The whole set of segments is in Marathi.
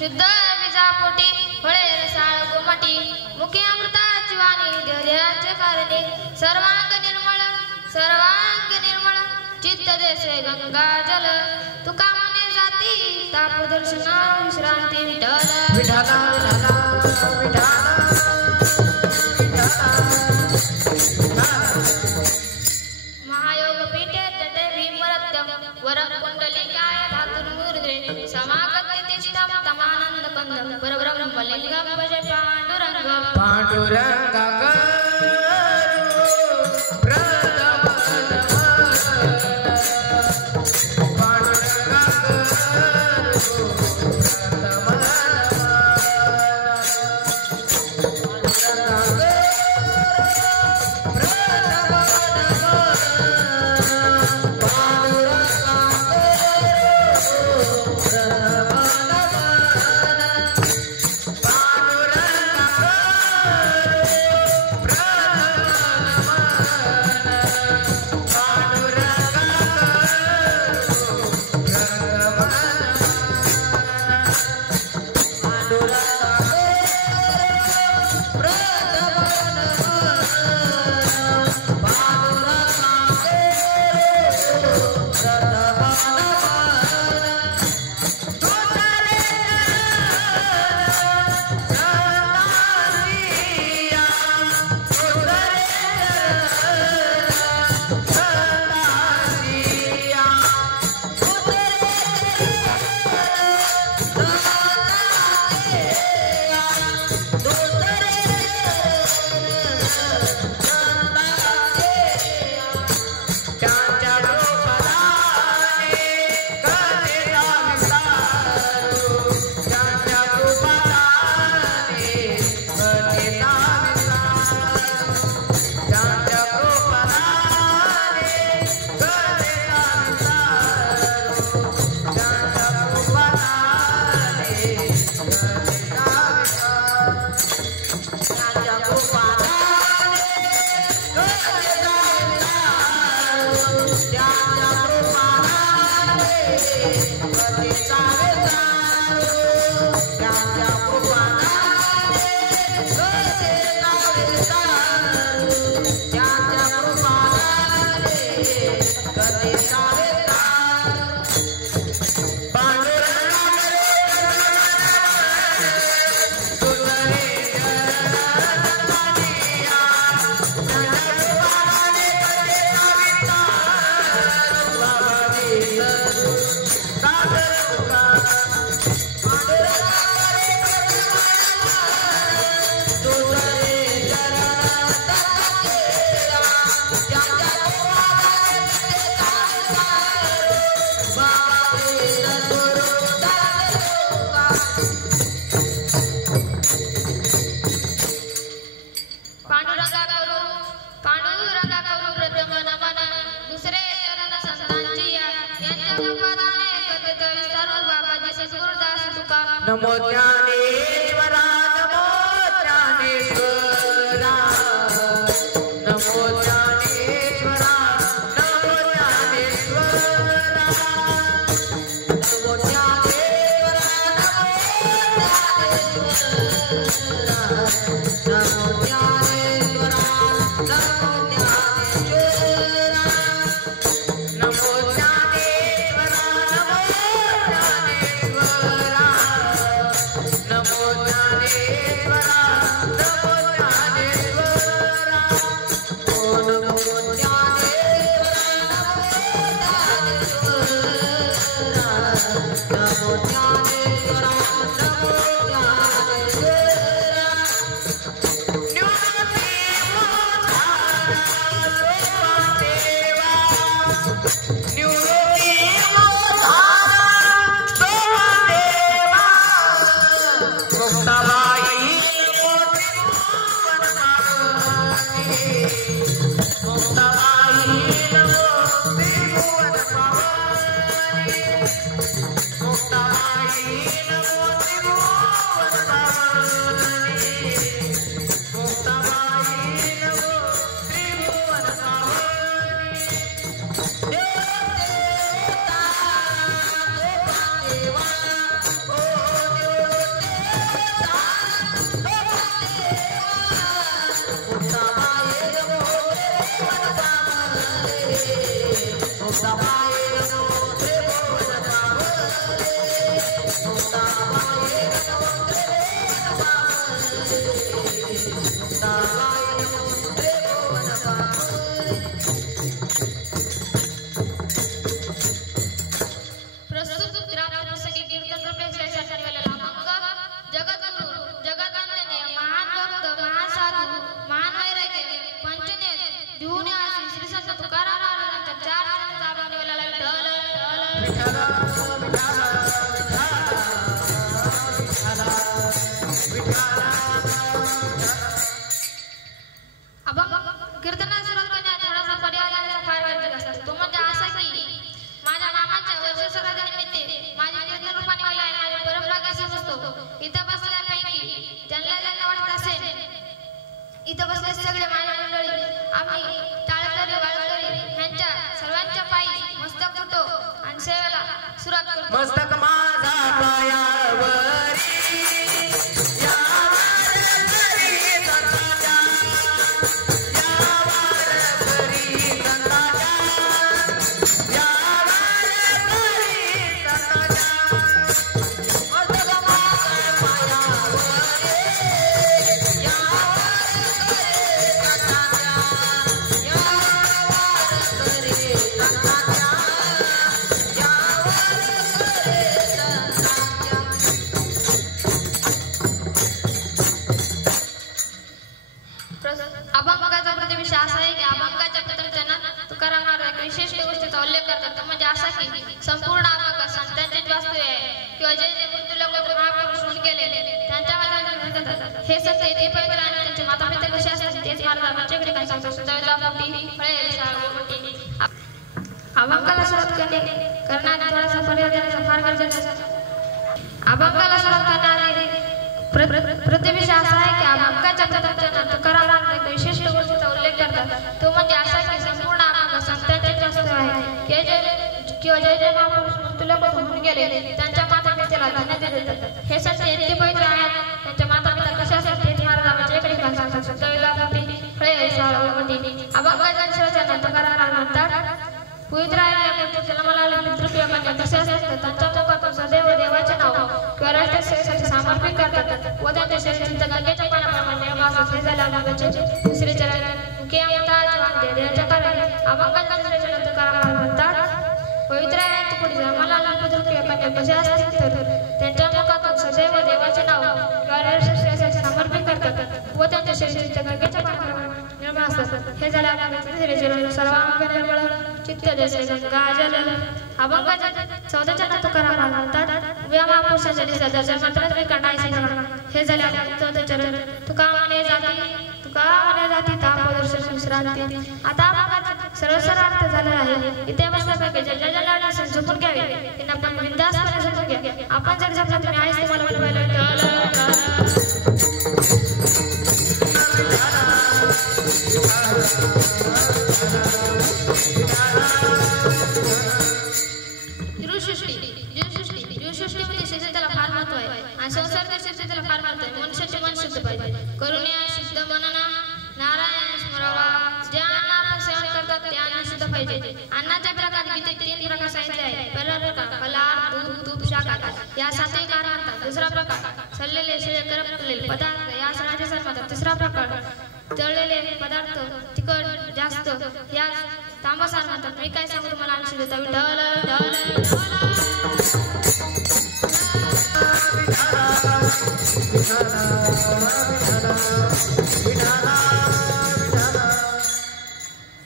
शुद्ध बीजापोटी फळे रसाळ गोमटी मुखे अमृताची वाणी धैर्याचे कारणे सर्वांग निर्मळ चित्त देशे गंगा जल तुका मने जाती ताप दर्शन विश्रांती विठ्ठल महायोग पीठे तटे भीमरत्यम वरम कुंडलिकाय धातुर्मूर्ध्रे समागत्य तिष्ठम तमानंद कंदम परब्रह्म लिंगम भजे पांडुरंग नमो ज्ञानेश्वरा नमो ज्ञानेश्वरा नमो ज्ञानेश्वरा नमो ज्ञानेश्वरा नमो ज्ञानेश्वरा नमो ज्ञानेश्वरा नमो ज्ञानेश्वरा नमो ज्ञानेश्वरा नमो ज्ञानेश्वरा नमो ज्ञानेश्वरा ओ नमो ज्ञानेश्वरा नमो ज्ञानेश्वरा नमो ज्ञानेश्वरा न्यूनते मोधारा सोमदेवा न्यूनते मोधारा सोमदेवा मुक्ताबाई मुक्ताबाई नमो त्रिभुवन पावनी मुक्ताबाई हे सत्य ते पवित्र आणि त्यांचे माता पिता कसे असतात तेच महाराजांच्याकडे काय सांगतात. सुद्धा पोटी फळे शाळा अभंगाला सुरुवात करण्याआधी थोडासा पर्याय देण्याचा फार गरजेचा आहे. अभंगाला सुरुवात करण्याआधी प्रत्यविषय असा आहे की अभंगाच्या तत्त्वज्ञानात तुकाराम एक विशिष्ट गोष्टीचा उल्लेख करतात. तो म्हणजे असा की संपूर्ण अभंग संतांचे जास्त आहे किंवा जे जे महापुरुष तुला होऊन गेले त्यांच्या माता पित्याला धन्यता देतात. हे सत्य इतके पवित्र आहेत. त्यांच्या माता पिता कशा असतात ते महाराजांच्या इकडे सांगतात. सुद्धा पोटी फळे शाळा अभंगाच्या रचना तुकाराम म्हणतात. पवित्र आहे जन्माला आले पितृप्रिय कसे असतात त्यांच्या मुखातून सदैव देवाचे नाव किंवा राष्ट्रसेवेसाठी समर्पित करतात व त्यांच्या शरीराच्या गंगेच्या पाण्याप्रमाणे वास हे झाले अभंगाचे दुसरे चरण के देवाच्या कार्याने अभंगाच्या रचना तुकाराम म्हणतात. पवित्र आहे पुढे जन्माला आले पितृप्रिय कसे असतील तर त्यांच्या मुखातून सदैव देवाचे नाव किंवा राष्ट्रसेवेसाठी समर्पित करतात व त्यांच्या शरीराच्या गंगेच्या पाण्याप्रमाणे हे झाले अभंगाचे सर्व चित्त जैसे गंगा जल अभंगाच्या 14 चरण तुकाराम म्हणतात. उभ्या महापुरुषाच्या दर्शन मात्र कंडायचे हे झाले 14 चरण तुका म्हणे जाती तापदर्शन विश्रांती. आता अभंगाचा सरळ अर्थ झाला आहे. इथे बसण्यापैकी ज्याला झोपून घ्यावे त्यांना आपण बिंदासपणे झोपून घ्या. आपण जर समजा तुम्ही आहेस तुम्हाला जीवसृष्टीमध्ये शिस्तला फार महत्व आहे आणि संसार शिस्तला फार महत्व आहे. मनुष्याचे मन शुद्ध पाहिजे. करुण्या शुद्ध मनना नारायण स्मरावा. जे अन्न आपण सेवन करतात ते अन्न शुद्ध पाहिजे. अन्नाच्या प्रकार गीतेत 3 प्रकार सांगितले आहेत. पहिला प्रकार फलाहार दूध तूप शाकाहार या 7 कार म्हणतात. दुसरा प्रकार सडलेले शिळे करपलेले पदार्थ या सणाचे सण म्हणतात. तिसरा प्रकार तळलेले पदार्थ तिखट जास्त या तामसार म्हणतात. मी काय सांगू तुम्हाला अंशुदेता विठ्ठल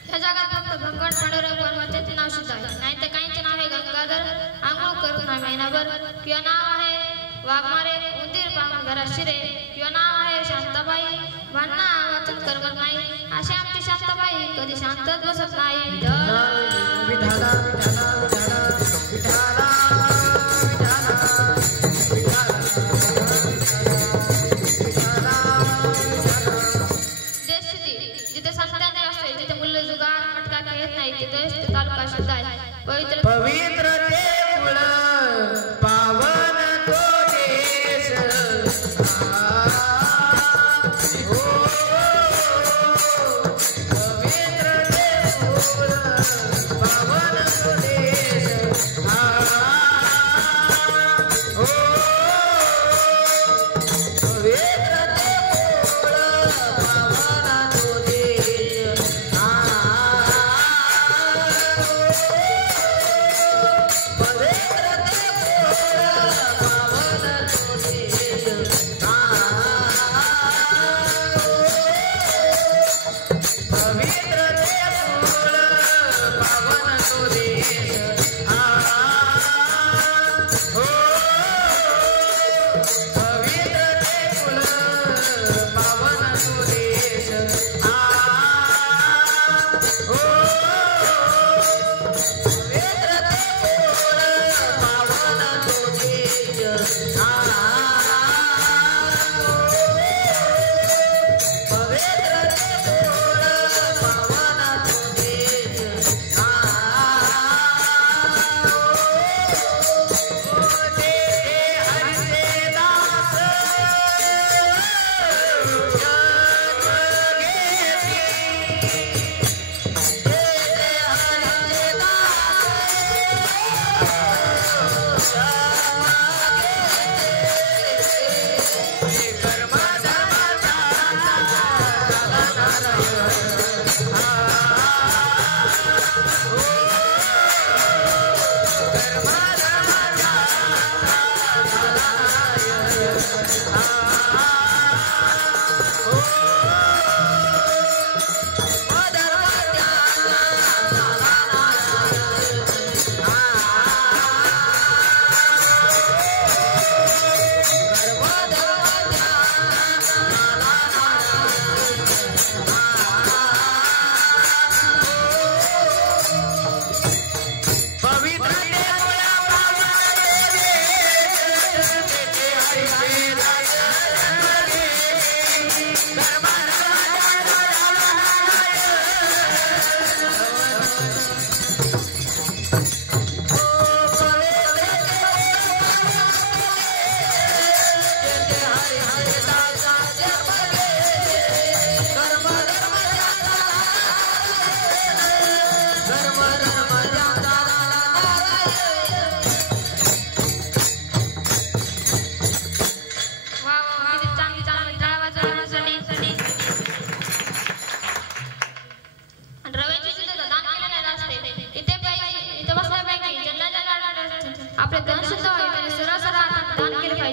या जगात फक्त भंगड पांडुरंग परमात्म्याचे नाव शुद्ध आहे. नाही तर काहींचे नाव आहे गंगाधर आंघोळ करून महिनाभर किंवा नाव आहे वाघमारे उंदीर पाहून घरात शिरे किंवा नाव आहे शांताबाई भांडणा वाचन करमत नाही. अशी आमची शांताबाई कधी शांतच बसत नाही. जिथे संतांनी असते जिथे मूल्य जुगार मटका खेळत नाही तिथे तालुका शुद्ध आहे. पवित्र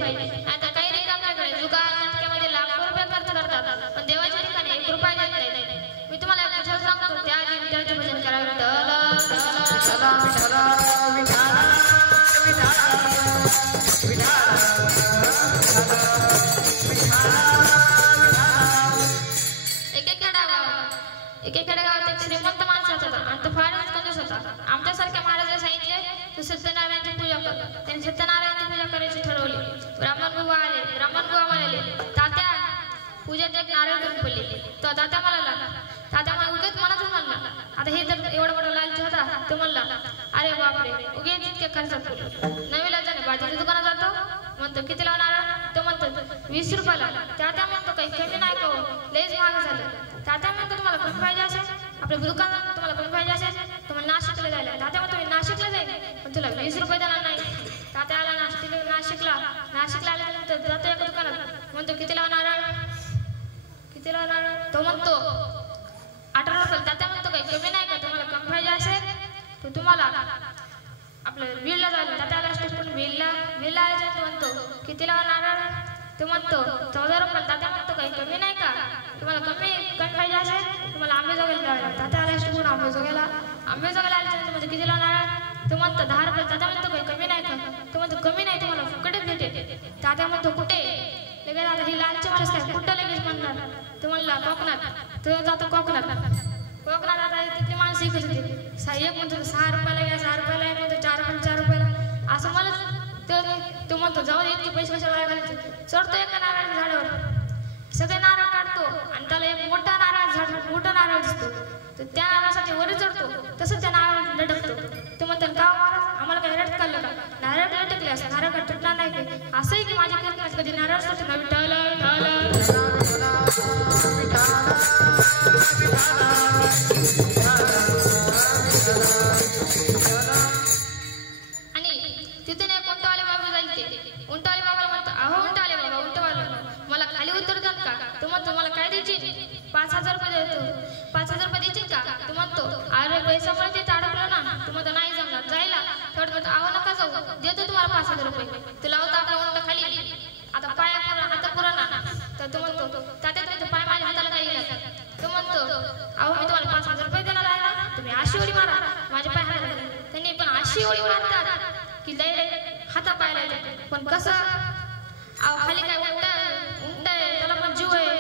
पाहिजे. नाहीतर काही रिकाम्याकडे दुकान नाटकामध्ये लाखो रुपये खर्च करतात पण देवाच्या ठिकाणी 1 रुपया देत नाहीत. मी तुम्हाला एक गोष्ट सांगतो, त्या आधी विठ्ठलाचे भजन करावे. एकेकडे गावात एक श्रीमंत माणसाचा होता आणि तो फारच कंजूस होता. आमच्यासारख्या महाराजांनी सांगितले तू सत्यनारायणची पूजा कर. त्यांनी सत्यनारायणची पूजा करायची ठरवली. ब्राह्मण बुवा आले. ब्राह्मण बुवा म्हणाले, तात्या पूजेत एक नारळ घेऊन पडले. तो तात्या म्हणाला, तात्या मला उगेच मनातून म्हणला. आता हे तर एवढा मोठा लालची होता. तो म्हणला, अरे बापरे उगेच इतके खर्चात पडलो. नवीला जाणे भाजीच्या दुकानात जातो, म्हणतो किती नारळ? तो म्हणतो 20 रुपयाला. तात्या म्हणतो काही कमी नाही का, लयच महाग झालं. तात्या म्हणतो तुम्हाला कोण पाहिजे असेल, आपल्या दुकानात तुम्हाला कोण पाहिजे असेल, तुम्हाला नाशिकला जायला. तात्या म्हणतो मी नाशिकला जाईल पण तुला 20 रुपये देणार नाही. तात्या आला नाशिकला आल्यानंतर जातो एका दुकानात, म्हणतो किती नारळ? किती नारळ? तो म्हणतो 18 रुपये. तात्या म्हणतो काही कमी नाही का, तुम्हाला कमी पाहिजे असेल तर तुम्हाला आपलं बीडला जायला. तात्या आला स्टेशन बीडला आल्याच्या म्हणतो किती नारळ? तो म्हणतो 14 रुपये. तात्या म्हणतो काही कमी नाही का, तुम्हाला कमी पाहिजे असेल तुम्हाला आंबेजोगाईला जायला. तात्या आला स्टेशन आंबेजोगाईला आल्याच्या म्हणतो किती नारळ? तो म्हणतो 10 रुपये. तात्या म्हणतो काही कमी नाही का, तो म्हणतो कमी नाही तुम्हाला फुकटच भेटेल. तात्या म्हणतो कुठे? लगेच आता ही लालची माणूस काय कुठं लगेच म्हणणार? तो म्हणला कोकणात. तो जातो कोकणात आता तिथली माणसं इकत होती. एक म्हणतो 6 रुपयाला घ्या, 6 रुपयाला आहे, म्हणतो 4 रुपयाला असं मला. तो म्हणतो जाऊ दे इतके पैसे कशाला वाया घालायचे. चढतो एका नारळाच्या झाडावर, सगळे नारळ काढतो आणि त्याला एक मोठा नारळ दिसतो. तर त्या नारळासाठी वर चढतो, तसंच त्या नारळ लटकतो. तो म्हणतो का महाराज आम्हाला काही रट काढलं का? नारळ लटकले असं नारळ काय तुटणार नाही की? असंही की माझ्या कीर्तनात कधी नारळ सुटणार. विठ्ठल तिथे एक उंटवाले बाबा जायचे. उंटवाले बाबाला म्हणतो अहो उंटवाले बाबा, उंटवाले मला खाली उतरतात का? तो म्हणतो मला काय द्यायची? 5000 रुपये देतो. 5000 रुपये द्यायचे का? तो म्हणतो अरे पैसा मला तिथे अडकलं ना. तो म्हणतो नाही जमणार जायला. थोडं म्हणतो अहो नका जाऊ, देतो तुम्हाला 5000 रुपये. तो लावतो आपला उंट खाली. आता पाया हाता पुरा ना. तर तो म्हणतो तात्या तुमचं पाय माझ्या हाताला काही गेला. तो म्हणतो अहो मी तुम्हाला 5000 रुपये देणार आहे ना, तुम्ही अशी उडी मारा माझ्या पाय हाताला. त्यांनी पण अशी उडी मारतात की हाता पायला येते. पण कसं अहो खाली काय उंट त्याला पण जीव आहे.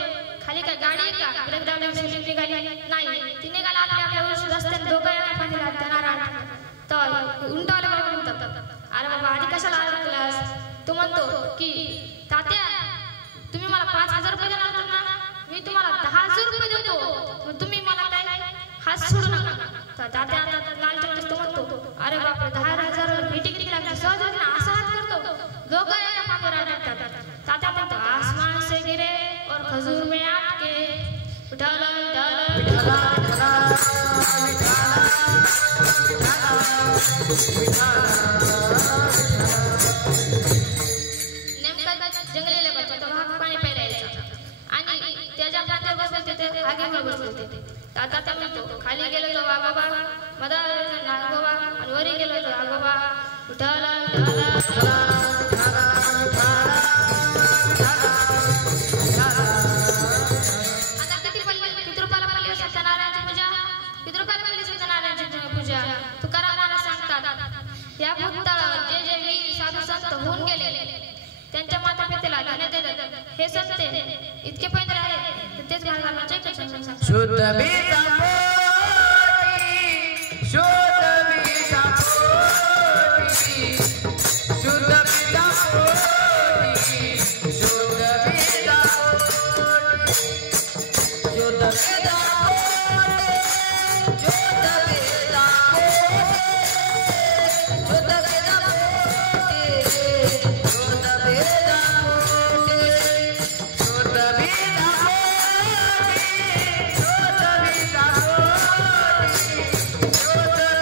खाली काय गाडी आहे का? ब्रेक दाबल्यावर निघाली नाही. ती निघाला आपल्या रस्त्याने दोघं एका पाठीला नारळ. तर उंटवाले बाबा म्हणतात अरे बाबा आधी कशाला अडकलास? तो म्हणतो की तात्या तुम्ही मला 5000 रुपये देणार होता ना, मी तुम्हाला 10000 रुपये देतो, मग तुम्ही मला काय हात सोडू नका. तर तात्या आता लालच्या तो म्हणतो अरे बापरे 10,000 भेटी किती लागते? सहज ना असा हात करतो. दोघं एका मागे अडकतात. तात्या म्हणतो आसमान से गिरे और खजूर में अटके. नेमका जंगलीला बसतो पाणी प्यायला यायचा आणि त्याच्या खात्यावर बसले तिथे आगीवर बसले होते. तात्या म्हणतो खाली गेलो तो वाघोबा, मधा नागोबा आणि वरी गेलो तो आगोबा. आता किती रुपयाला पडली सत्यनारायणची पूजा? किती रुपयाला पडली सत्यनारायणची पूजा? तुकाराम महाराज सांगतात या भूतळावर जे जे वीर साधू संत होऊन गेले त्यांच्या माता पितेला धन्य देतात. हे सत्य इतके पैदल आहेत तर तेच महाराजांचे शुद्ध बीजा पोटी, शुद्ध बीजा पोटी, शुद्ध बीजा पोटी, शुद्ध बीजा पोटी, शुद्ध बीजा पोटी, शुद्ध बीजा पोटी, शुद्ध बीजा पोटी, शुद्ध बीजा पोटी, शुद्ध बीजा पोटी.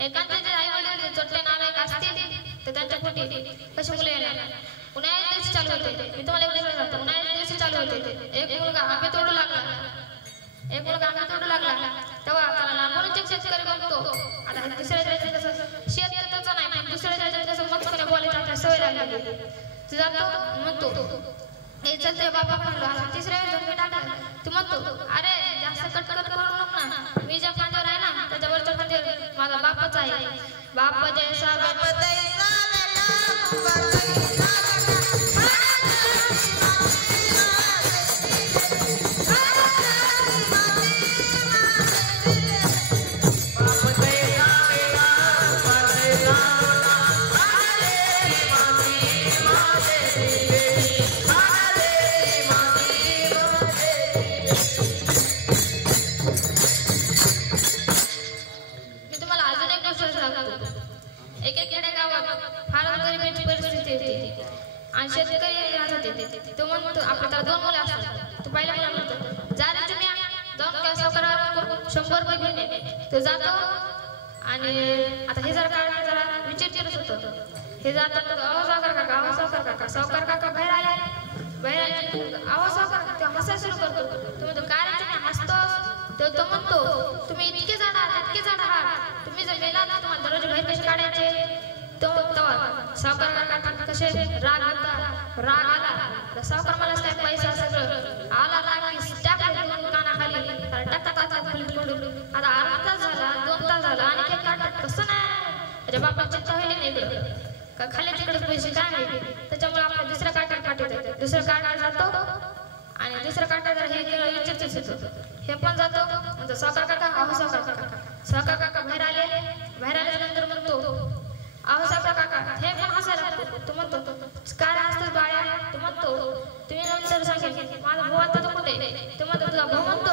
एखाद्याचे आई वडील चोटले नालायक असतील तर त्यांच्या पोटी कशी मुले येणार. उन्हाळ्याच्या दिवशी चालू होते. मी तुम्हाला एवढं सांगतो, उन्हाळ्याच्या दिवशी चालू होते. एक मुलगा आंबे तोडू लागला. तेव्हा त्याला लांबूनच एक शेतकरी बघतो. आता दुसऱ्या जायचं कसं शेत त्याचं नाही, पण दुसऱ्या जायचं कसं मग बोलायचं आपल्या सवय लागली. तू जातो म्हणतो हे चलते बाबा म्हणलो. तिसऱ्या वेळेस मी टाकला. तू म्हणतो अरे जास्त कटकट करू नको ना, मी ज्या खांद्यावर आहे ना त्याच्यावरच्या खांद्यावर माझा बापच आहे. बाप जैसा आणि शेतकरी राहत होते. तो म्हणतो आपल्या त्याला 2 मुलं असतात. तो पहिला मुला म्हणतो जा रे तुम्ही जाऊन सावकारावर 100 रुपये घेऊन ये. तो जातो आणि आता हे जरा काढणं जरा विचित्रच होतं. हे जातात अहो सावकार काका, अहो सावकार काका. सावकार काका बाहेर आले. अहो सावकार काका. तो हसायला सुरू करतो. तो म्हणतो काय रे तुम्ही हसतो. तो म्हणतो तुम्ही इतके जण आहात, तुम्ही जर गेला ना तुम्हाला दररोज बाहेर कसे काढायचे. तो सावकार काका कसे राग आला. सावकार मला पैसा सगळं आला राग टाकले कानाखाली टाकतात. आता अर्धा तास झाला, 2 तास झाला आणि काही काढतात कसं नाही. त्याच्या बापाची चिंता व्हायली नाही का खाली तिकडे पैसे काय नाही. त्याच्यामुळे आपल्या दुसऱ्या काट्यात काढतात. दुसऱ्या काट्यात जातो आणि दुसऱ्या काट्यात हे विचारच येतो. हे पण जातो म्हणजे सावकार काका, अहो सावकार काका. सावकार काका बाहेर आल्यानंतर म्हणतो अहो सावकार काका. हे पण हसायला लागतो. तो म्हणतो काय असतं बाळ्या. तो म्हणतो तुम्ही नंतर सांगेल माझा भाऊ आता तो कुठे. तो म्हणतो तुझा भाऊ म्हणतो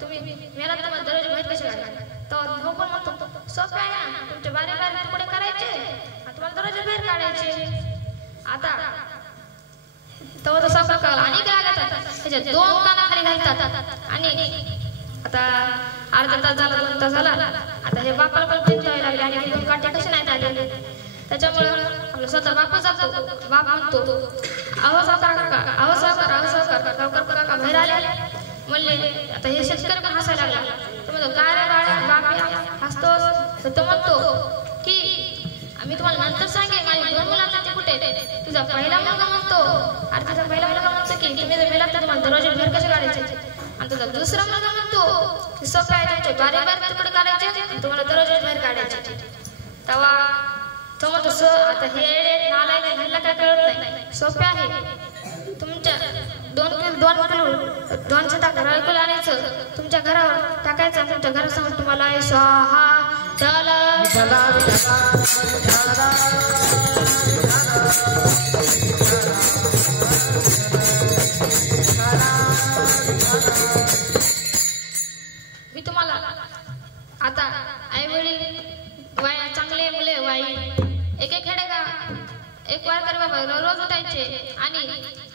तुम्ही मला तुम्हाला दररोज बाहेर कसे काढा. तर भाऊ पण म्हणतो सोपं आहे ना, तुमचे बारे तुकडे करायचे तुम्हाला दररोज बाहेर काढायचे. आता तेव्हा तो सावकार काका आणि काय लागतात त्याच्या 2 कानाखाली घालतात. आणि आता अर्धा तास झाला, 2 तास झाला. आता हे बापाला पण चिंता लागली आणि 2 काटे कसे नाहीत आले. त्याच्यामुळे आपलं स्वतः बापच जातो. बाप म्हणतो अहो सावकार काका, अहो सावकार काका बाहेर आले म्हणले. आता हे शेतकरी पण हसायला लागला. तो म्हणतो काय रे बाळा बाप हसतोस. तो म्हणतो की मी तुम्हाला नंतर सांगेन माझी 2 मुलांना ते कुठे. तुझा पहिला मुलगा म्हणतो अरे तुझा पहिला मुलगा म्हणतो की तुम्ही जर मेला तर तुम्हाला दररोज बाहेर कसे काढायचे. आणि तुझा दुसरा मुलगा म्हणतो की सोपं आहे तुमचे बारे तुकडे काढायचे तुम्हाला दररोज बाहेर काढायचे. तेव्हा तो म्हणतो आता हे नालायक ह्याला काय कळत नाही. सोपे आहे तुमच्या 2 छटा घराकडे आणायचं, तुमच्या घरावर टाकायचं. तुमच्या घरासमोर तुम्हाला स्वाहा मी तुम्हाला आता आई वडील वाया चांगले मुले वाई एक खेडे का एक वार कर बाबा रोज उठायचे आणि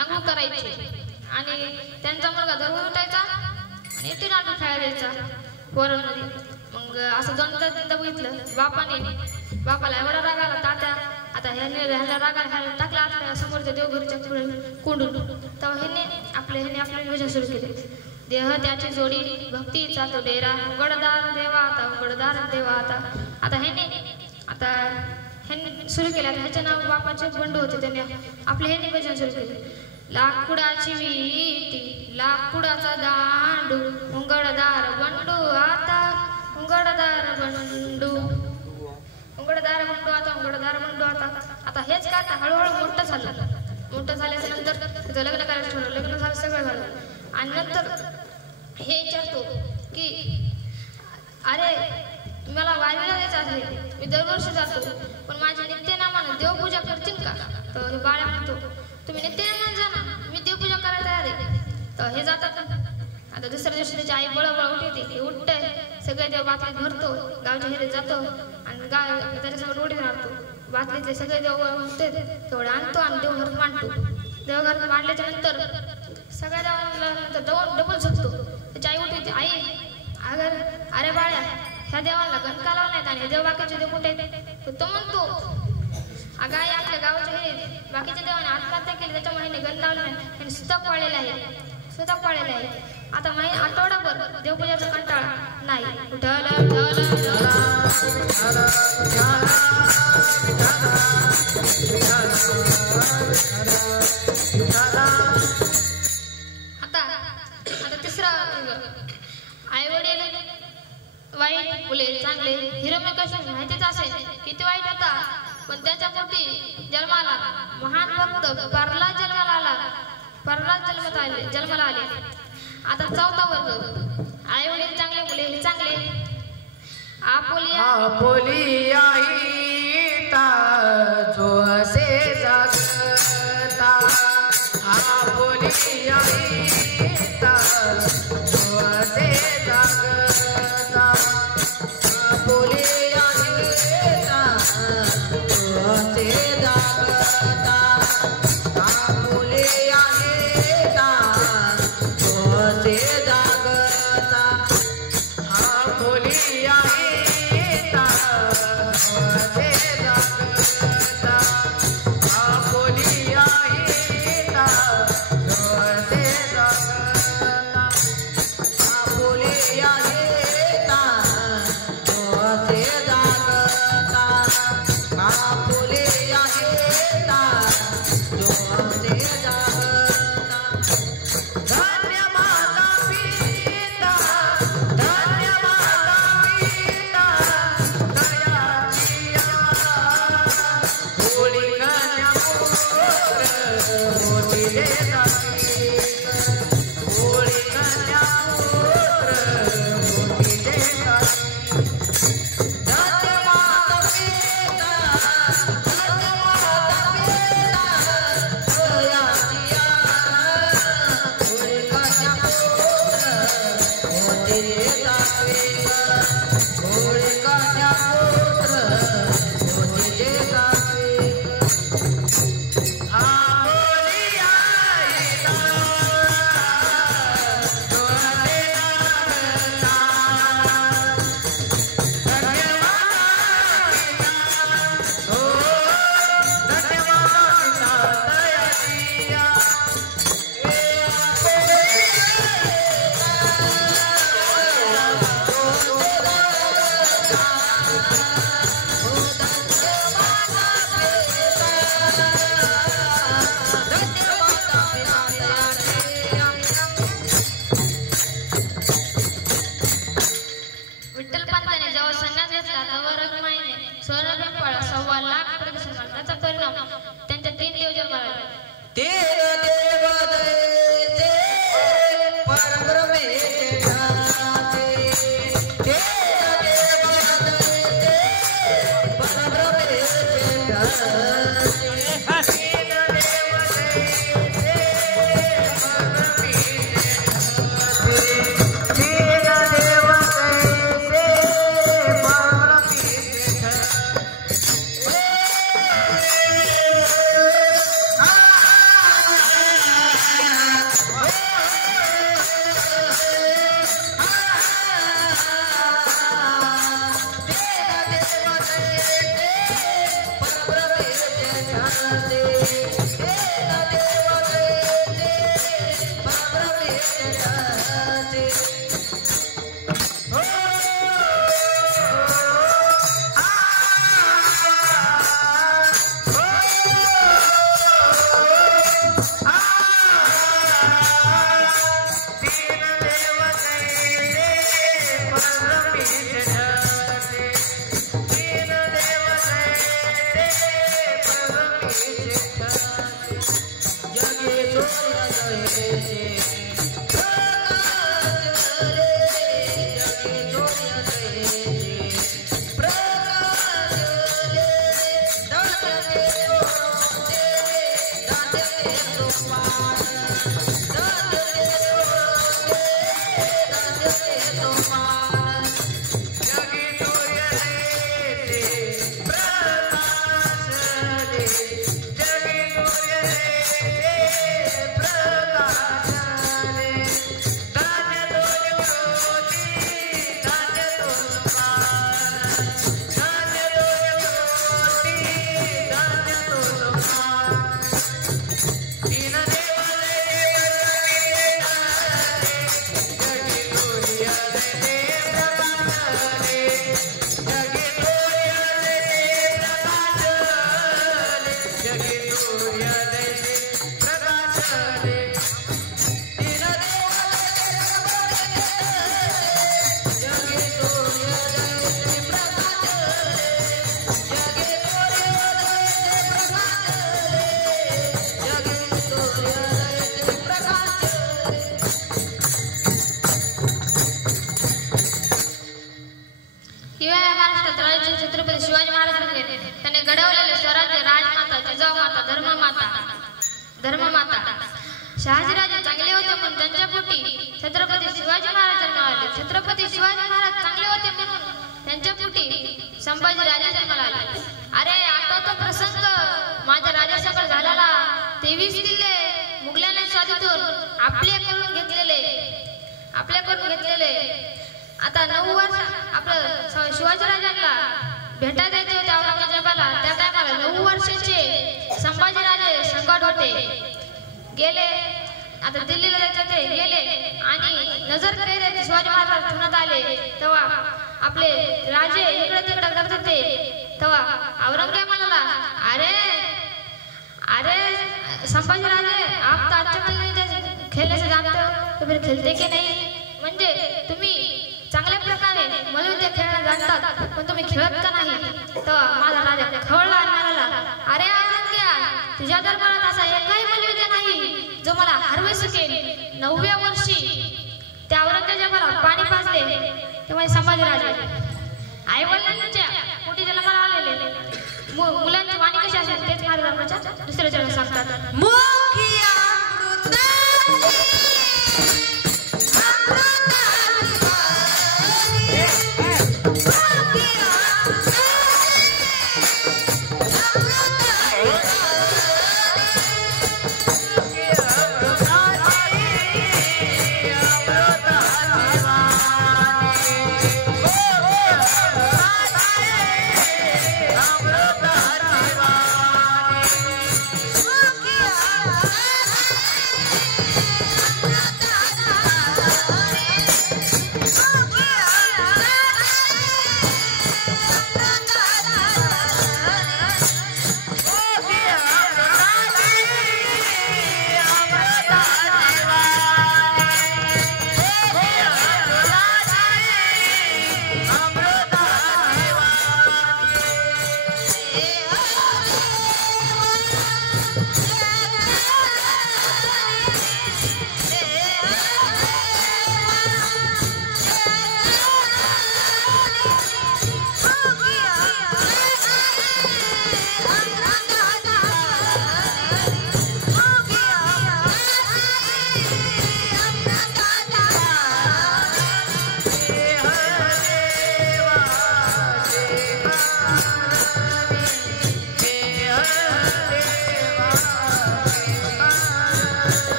आंघोळ करायचे. आणि त्यांचा मुलगा दररोज उठायचा आणि एकटी नाटक खेळायला द्यायचा पोरांमध्ये. मग असं 2-3दा बघितलं बापाला एवढा राग आला. तात्या आता ह्याला रागाला टाकला आपल्या समोरच्या देवघरच्या पुढे कोंडून. तेव्हा ह्याने आपल्या योजना सुरू केली. देह त्याची जोडी भक्तीचा तो डेरा उघडदार देवा आता उघडदार देवा आता ह्यांनी सुरू केलं. ह्याच्या नाव बापाचे बंडू होते, त्यांनी आपले ह्यांनी भजन सुरू केले. लाकुडाची विटी लाकुडाचा दांडू उघडदार बंडू आता उघडदार बंडू उघडदार बंडू आता हेच का आता हळूहळू मोठं झाल्याच्या नंतर तिथं लग्न करायचं ठरवलं. लग्न झालं, सगळं झालं आणि नंतर हे विचारतो की अरे मला वारीला जायचं आहे, मी दरवर्षी जातो, पण माझ्या नित्यनामानं देवपूजा करतील का? तर हे बाळ्या म्हणतो तुम्ही नित्यनामानं जा ना, मी देवपूजा करायला तयार आहे. तर हे जातात. आता दुसऱ्या दिवशी त्याची आई बळबळ उठते, उठतंय, सगळे देव बाटलीत भरतो, गावच्या हिरीत जातो आणि त्याच्यासमोर उडी मारतो. बाटलीतले सगळे देव उठते तेवढे आणतो आणि देवघरात मांडतो. देवघरात मांडल्याच्या नंतर सगळ्या देवांना डबल झोपतो. त्याची आई उठते, आई अरे बाळ्या ह्या देवाला गणका लावला नाहीत आणि देव बाकीचे देव कुठे आहेत? तो म्हणतो अगं आई आपल्या गावाच्या हे बाकीच्या देवाने आत्महत्या केली, त्याच्यामुळे ह्याने गण लावलं नाही, ह्याने सुतक पाळलेलं आहे. आता आठवडाभर देवपूजाचा कंटाळा नाही. आता तिसरा आई वडील वाईट मुले चांगले. हिरण्यकश्यप माहितीच असेल किती वाईट होता, पण त्याच्या पोटी जन्माला महान भक्त प्रल्हाद जन्माला आले. आता चौथा वर्ग आई वडील चांगले मुले हे चांगले. आपोलिया हिता जो असे जागता आपोलिया हिता जो असे जागता आपोलिया हिता जो असे जागता आपोलिया हिता जो असे जागता आपोलिया Ah! महाराज राजे छत्रपती शिवाजी महाराजांनी त्यांनी घडवलेले स्वराज्य राजमाता जिजाऊमाता धर्ममाता शहाजीराजे चांगले होते म्हणून त्यांच्या पोटी छत्रपती शिवाजी महाराज जन्माला आले. छत्रपती शिवाजी महाराज चांगले होते म्हणून त्यांच्या पोटी संभाजी राजे जन्माला आले. अरे आठवतो प्रसंग माझ्या राजासकट झालेला. 23 किल्ले मुघलांनी स्वाधीतून आपले करून घेतलेले. आता 9 वर्ष आपलं शिवाजी राजांना भेटा द्यायचे होते औरंगजेबाला. त्या टायमाला 9 वर्षाचे संभाजीराजे संकट होते. गेले आता दिल्लीला जायचे ते गेले आणि नजर फेरे शिवाजी महाराज पुण्यात आले. तेव्हा आपले राजे इकडे तिकडे करत होते. तेव्हा औरंगजेब म्हणाला, अरे संभाजीराजे आप तो अच्छे खेलने खेलने से जानते हो तो फिर खेलते की नाही. म्हणजे तुम्ही चांगल्या प्रकारे मल्लयुद्ध खेळणं जाणतात पण तुम्ही खेळत का नाही. तेव्हा माझा राजा खवळला आणि म्हणाला, अरे औरंगजेब तुझ्या दरबारात असा एकही मल्लयुद्ध नाही जो मला हरवू शकेल. 9व्या वर्षी त्या औरंगजेबाला पाणी पाजले तेव्हा संभाजीराजे आई वडिलांच्या पोटी जन्माला आलेले मुलांची वाणी कशी असेल तेच महाराजांच्या दुसऱ्या चरण सांगतात.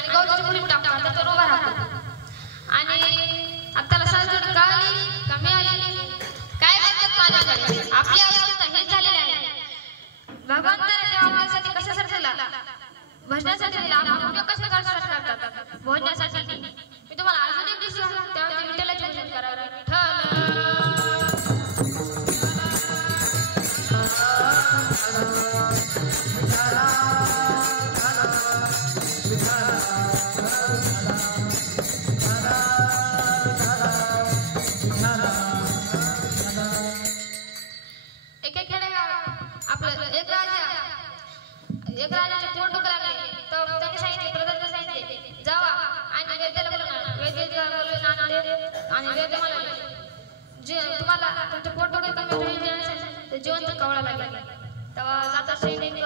आणि गवताची मुली टाकतात तर तो उभा राहतो आणि आपल्याला सासू कळली कमी आली काय म्हणतात माझ्याकडे आपली अवस्था हे झालेली आहे भगवंताने देव आपल्यासाठी कशासाठी दिला भजनासाठी दिला आपण उपयोग कशा करतात भोजनासाठी मी तुम्हाला अजून एक दिवशी त्यावेळी विठ्ठलाचे भजन करावे एक राजाचे पोट दुखू लागले तर त्यांनी सांगितले प्रधानने सांगितले जावा आणि वैद्याला बोलवणार वैद्याला बोलवून आणले आणि वैद्य म्हणाले जे तुम्हाला तुमचं पोट दुखत कमी होईल ते जिवंत कवळा लागला तेव्हा जाता सैनिक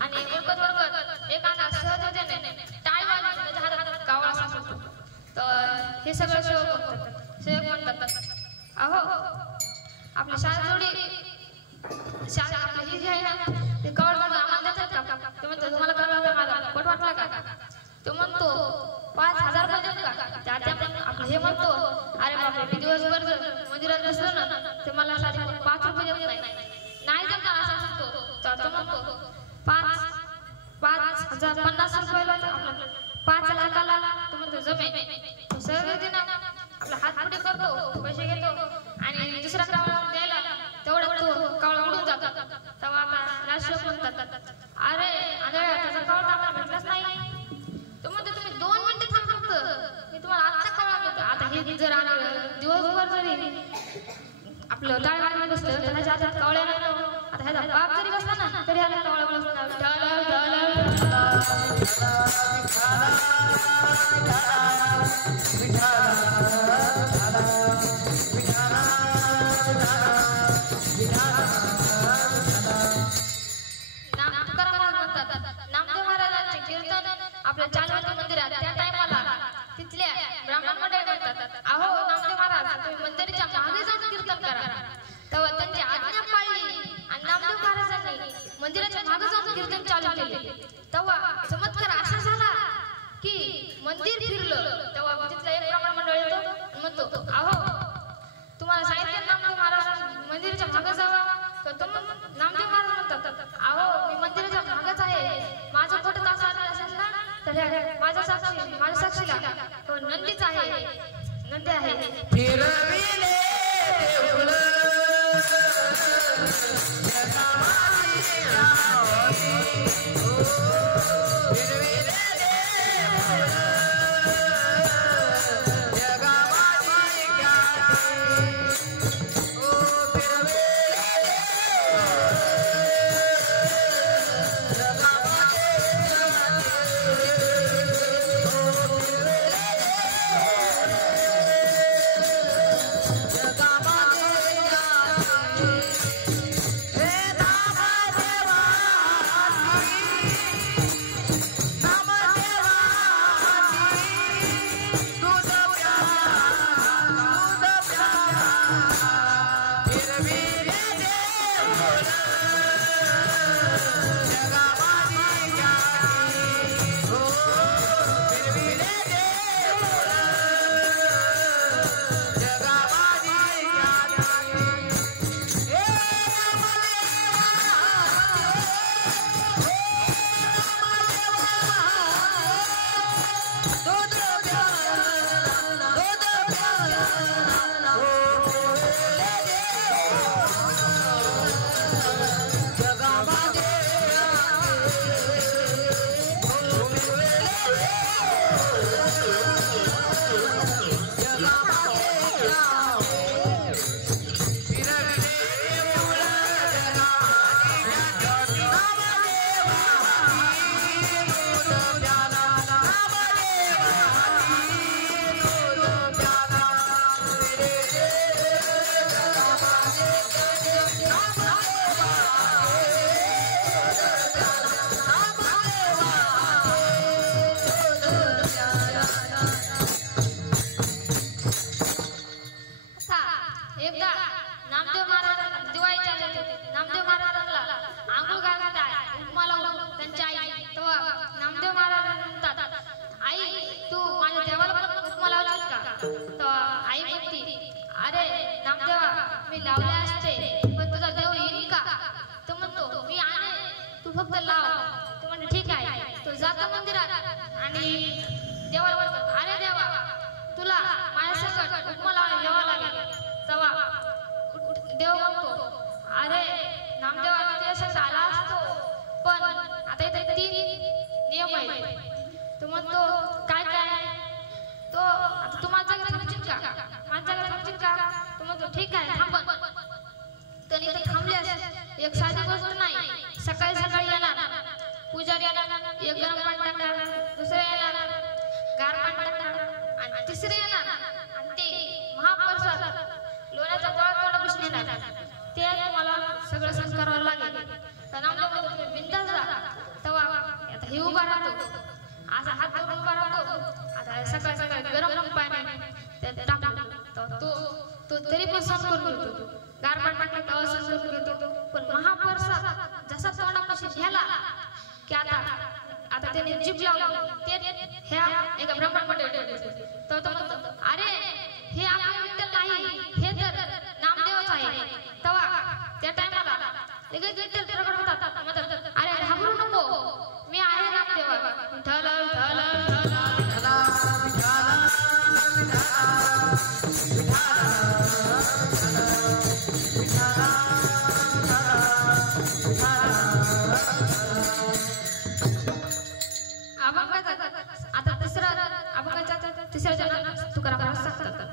आणि वर्गत एक अंगा सहजतेने टाळी वाजवून त्याच्या हातात कावळा सापडतो तर हे सगळं सेवक म्हणतात अहो आपली शाळा आपली ही आहे ना ते कवळ म्हणून आम्हाला देतात का ते म्हणतो तुम्हाला कळलं माझा पोट वाटला का तो म्हणतो 5,000 रुपये देऊ का त्यात आपलं हे म्हणतो अरे बापरे मी दिवसभर मंदिरात बसलो ना ते मला साधे 5 रुपये देत नाही जमणार असं म्हणतो तर तो म्हणतो 5,000 50 रुपयाला आपलं 5 लाखाला तो म्हणतो जमे सगळे दिन आपला हात पुढे करतो पैसे घेतो आणि दुसरा कावळा द्यायला तेवढा तो कावळा उडून जातो तेव्हा राष्ट्र म्हणतात अरे आंधळ्या त्याचा कावळा आम्हाला भेटलाच नाही तो म्हणतो तुम्ही 2 मिनिटं थांबा फक्त मी तुम्हाला आत्ता कावळा देतो आता हे जर दिवसभर जरी आपलं टाळवाणी बसलं तर ह्याच्या हातात कावळ्या नव्हतं आता ह्याचा बाप जरी बसला ना तरी ह्याला कावळा नामदेव महाराजांचे कीर्तन आपल्या चालवती मंदिरात त्या टायमाला तिथल्या ब्राह्मण मंडळी म्हणतात अहो नामदेव महाराज तुम्ही मंदिराच्या मागे जाऊन कीर्तन करा तेव्हा त्यांची आज्ञा पाळली आणि नामदेव महाराजांनी मंदिराच्या मागे जाऊन कीर्तन चालू केले तेव्हा चमत्कार असा झाला की मंदिर फिरलं तेव्हा तिथला एक ब्राह्मण मंडळ येतो म्हणतो अहो तुम्हाला सांगितलं नामदेव महाराज मंदिराच्या मागे जावा तर तो नामदेव महाराज म्हणतात अहो मी मंदिराच्या मागच आहे माझं पोट तास असेल ना तर माझ्या साक्षीला तो नंदीच आहे नंदी आहे फिरविले देऊळ तू फक्त लाव. तू म्हणे ठीक आहे. तो जातो मंदिरात आणि देवाला म्हणतो, अरे देवा तुला माझ्यासकट उपमा यावं लागेल. तेव्हा देव म्हणतो, अरे नामदेवा तुझ्यासाठी आला असतो, पण आता इथे 3 नियम आहेत. तो म्हणतो काय काय? तो आता तू माझ्या जागी थांबशील का? माझ्या जागी थांबशील का? तो म्हणतो ठीक आहे थांबन. तर इथे थांबल्यास एक साधी गोष्ट नाही. सकाळी सकाळी येणार पुजारी येणार, एक गरम पाणी टाकणार, दुसरे येणार गार पाणी टाकणार आणि तिसरे येणार आणि ते महाप्रसाद लोण्याचा गोळा तोंडापासून येणार. ते तुम्हाला सगळं सहन करावं लागेल. तर नामदेव तुम्ही बिंदास जा. तेव्हा आता हे उभा राहतो, असा हात धरून उभा राहतो. आता सकाळी सकाळी गरम पाणी त्यात टाकतो. तो तरी पण सहन करून घेतो. गार पाणी टाकतो सहन करून घेतो. पण महाप्रसाद जसा तोंडापाशी घ्याला की आता त्याने जीभ लावली. ते ह्या एका ब्राह्मण मंडळी तो म्हणतो, अरे हे आपले विठ्ठल नाही, हे तर नामदेवच आहे. तेव्हा त्या टायमाला लगेच विठ्ठल प्रकट होतात. म्हणतात, अरे घाबरू नको, मी आहे नामदेवा. विठ्ठल विठ्ठल आता तिसरा चरण तुकाराम महाराज सांगतात.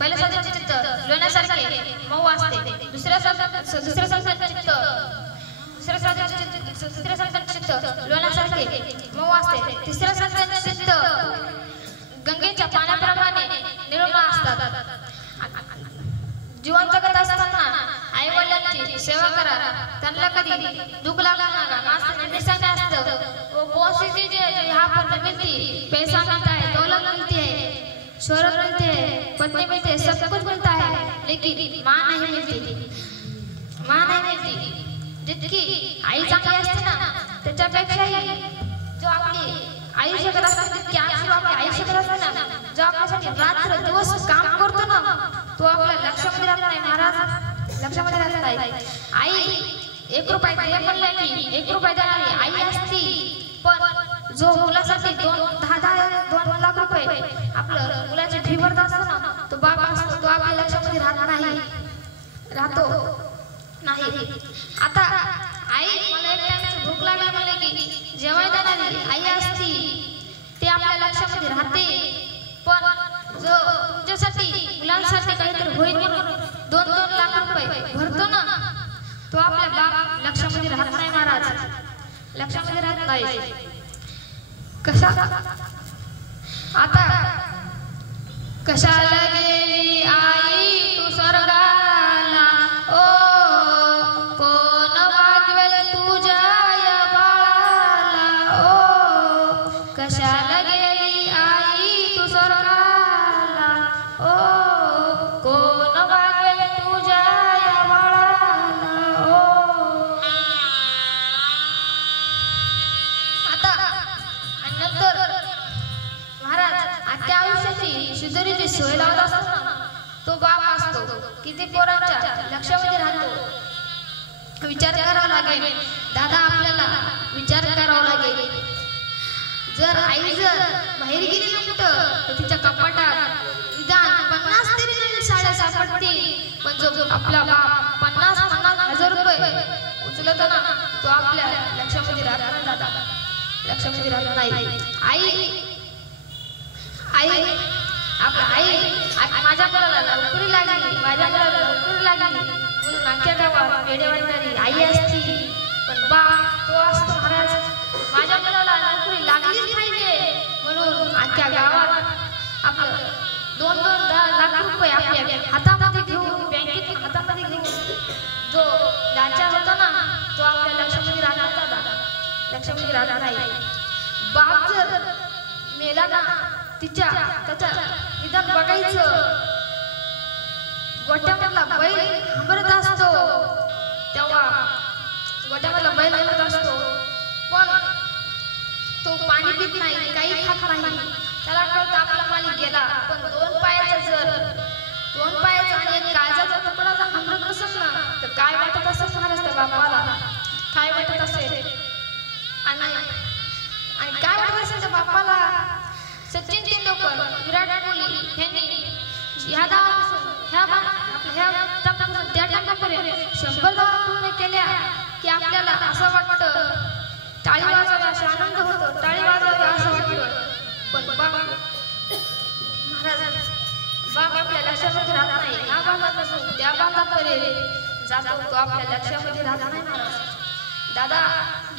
पहिल्या चित्त लोण्यासारखे मऊ असते. दुसऱ्या चित्त लोण्यासारखे मऊ असते. तिसऱ्या चित्त गंगेच्या पाण्याप्रमाणे निळून असतात. जीवन जगत असताना आई वडिलांची सेवा करा. त्यांना कधी दुःख लागणार मास्टर निशाने असतं. वो कौन सी चीज है यहाँ पर न मिलती? पैसा मिलता है, दौलत मिलती है, शोहरत मिलती है, पत्नी मिलती है, सब कुछ मिलता है, लेकिन माँ नहीं मिलती. माँ नहीं मिलती. जितकी आई चांगली असते ना त्याच्यापेक्षाही जो आपली आई शकत असते तितकी आपली आई शकत असते ना. जो आपल्यासाठी रात्र दिवस काम करतो ना तो आपल्या लक्षामध्ये राहत नाही महाराज. लक्षामध्ये राहत नाही. आई 1 रुपया दे म्हणलं की 1 रुपया देणारी आई असती. पण जो मुलासाठी 2 लाख रुपये आपलं मुलाची फी भरत असतो ना तो बाप असतो. तो आपल्या लक्षामध्ये राहत नाही. राहतो नाही. आता आई मला एक टाइमची भूक लागली म्हणले की जेवायला देणारी आई असती ते आपल्या लक्षामध्ये राहते. पण जो तुमच्यासाठी मुलांसाठी काहीतरी होईल म्हणून 2 लाख रुपये भरतो ना तो आपल्या बाप लक्षामध्ये राहत नाही महाराज. लक्षामध्ये राहत नाही. कसा आता कशाला गेली आई तू स्वर्गाला ओ कोण वागवेल तुझ्या या बाळाला ओ कशाला गेली आई तू स्वर्गाला ओ कोण वागवेल तुझ्या या बाळाला ओ आता आणि नंतर महाराज आजच्या आयुष्याची शिदोरीची सोय लावत असतो ना तो बाप असतो किती पोरांच्या लक्षामध्ये राहतो विचार करावा लागेल दादा आपल्याला विचार करावा लागेल जर आई जर बाहेर गेली ना कुठं तर तिच्या कपाटात निदान 50 तरी नवीन साड्या सापडतील पण जो आपला बाप 50,000 रुपये उचलतो ना तो आपल्या लक्षामध्ये राहत नाही दादा लक्षामध्ये राहत नाही आई आपला आई माझ्या मुलाला नोकरी लागली म्हणून अख्ख्या गावात वेडे वाटणारी आई असती पण बाप तो असतो महाराज माझ्या मुलाला नोकरी लागलीच पाहिजे म्हणून अख्ख्या गावात आपलं 2-2 लाख रुपये आपल्या हातामध्ये घेऊन बँकेतून हातामध्ये घेऊन जो लाचार होता ना तो आपल्या लक्षामध्ये राहणार दादा लक्षामध्ये राहणार नाही बाप जर मेला ना त्याच्या निदान बघायचं गोट्यामधला बैल हंबरत असतो तेव्हा गोट्यामधला बैल हंबरत असतो पण तो पाणी पित नाही काही खात नाही त्याला कळतं आपला मालिक गेला पण 2 पायाचा आणि एक काळजाचा तुकडा जर हंबरत असेल ना तर काय वाटत असेल महाराज त्या बापाला काय वाटत असेल आणि काय वाटत असेल त्या बापाला सचिन तेंडुलकर विराट कोहली यांनी ह्या त्या टप्प्यापर्यंत 100 धावा पूर्ण केल्या की आपल्याला असं वाटतं टाळी वाजवावी असा आनंद होतो टाळी वाजवावी असं वाटतं पण बाप आपल्या लक्षामध्ये राहत नाही ह्या भागापासून त्या भागापर्यंत जातो तो आपल्या लक्षामध्ये राहत नाही महाराज दादा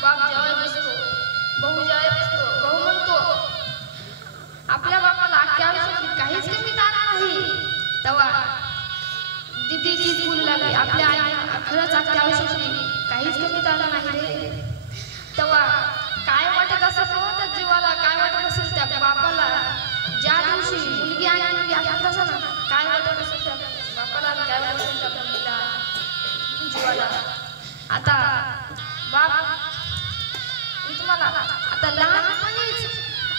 बाप जेव्हा बसतो भाऊ म्हणतो आपल्या बापाला अख्ख्या आयुष्यात काहीच कमी झालं नाही तेव्हा दीदी बोलू लागली आपल्या आईला खरंच अख्ख्या आयुष्यात काहीच कमी झालं नाही रे तेव्हा काय वाटत असेल त्या जीवाला काय वाटत असेल त्या बापाला ज्या दिवशी मुलगी आणि असेल ना काय वाटत असेल त्या बापाला काय वाटत असेल त्या मुलीला जीवाला आता बाप मी तुम्हाला आता लहानपणीच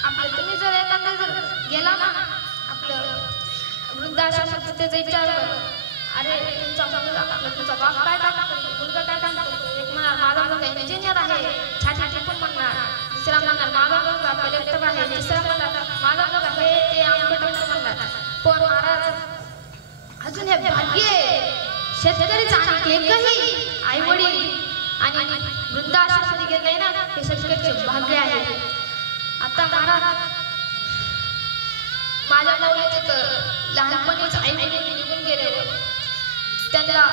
आपलं तुम्ही जर एखादा जर गेला ना आपलं वृद्धाश्रमात तिथे विचारलं अरे तुमचा बाप काय काम करतो मुलगा काय काम करतो एक म्हणणार माझा मुलगा इंजिनियर आहे छाती टिपून म्हणणार दुसरा म्हणणार माझा मुलगा कलेक्टर आहे तिसरा म्हणणार माझा मुलगा हे ते आमचं म्हणणार पण महाराज अजून हे भाग्य शेतकरीचा एकही आई वडील आणि वृद्धाश्रमात गेले ना हे शेतकऱ्याचे भाग्य आहे आता महाराज माझ्या मुलीचे तर लहानपणीच आई वडील निघून गेले त्यांना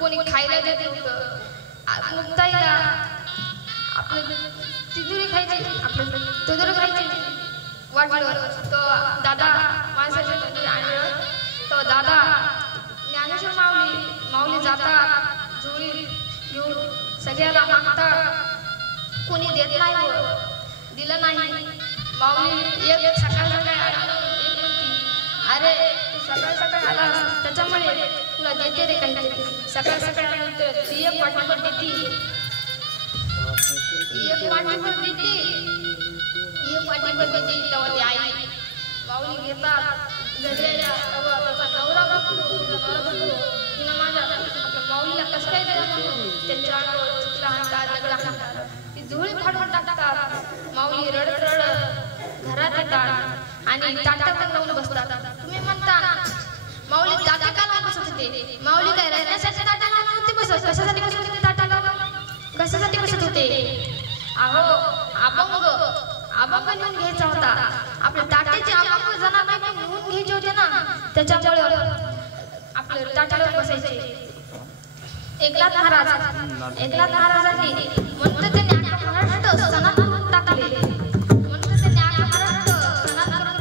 कोणी खायला देत नव्हतं मुक्ताईला आपलं तिजोरी खायची वाटलं तो दादा माझ्यासाठी तिजोरी आणलं तो दादा ज्ञानेश्वर माऊली जातात झोळी घेऊन सगळ्याला मागतात कोणी देत नाही दिलं नाही माऊली एक सकाळ म्हणती अरे तू सकाळ आला त्याच्यामुळे तुला देते रे काहीतरी सकाळ आल्यानंतर ती एक वाटीभर देते तेव्हा ती आई माऊली घेतात घडलेल्या त्याचा नवरा बघतो तिनं माझ्या आपल्या माऊलीला कसं काय दिलं त्यांच्या अंगावर चिखला हाणतात दगडा हाणतात ती झोळी फाडून टाकतात माऊली रडत घरात येतात आणि ताटा पण लावून बसतात तुम्ही म्हणता माऊली ताटा का लावून बसत होते माऊली काय राहण्यासाठी ताटा लावून होती बसत कशासाठी बसत होते ताटा लावून कशासाठी बसत होते अहो अभंग लिहून घ्यायचा होता आपल्या ताट्याचे अभंग जणा नाही पण लिहून घ्यायचे होते ना त्याच्यामुळे आपलं ताटा लावून बसायचे एकनाथ महाराजांनी म्हणतो त्यांनी महाराष्ट्र सनात करून टाकले म्हणतो त्यांनी महाराष्ट्र सनात करून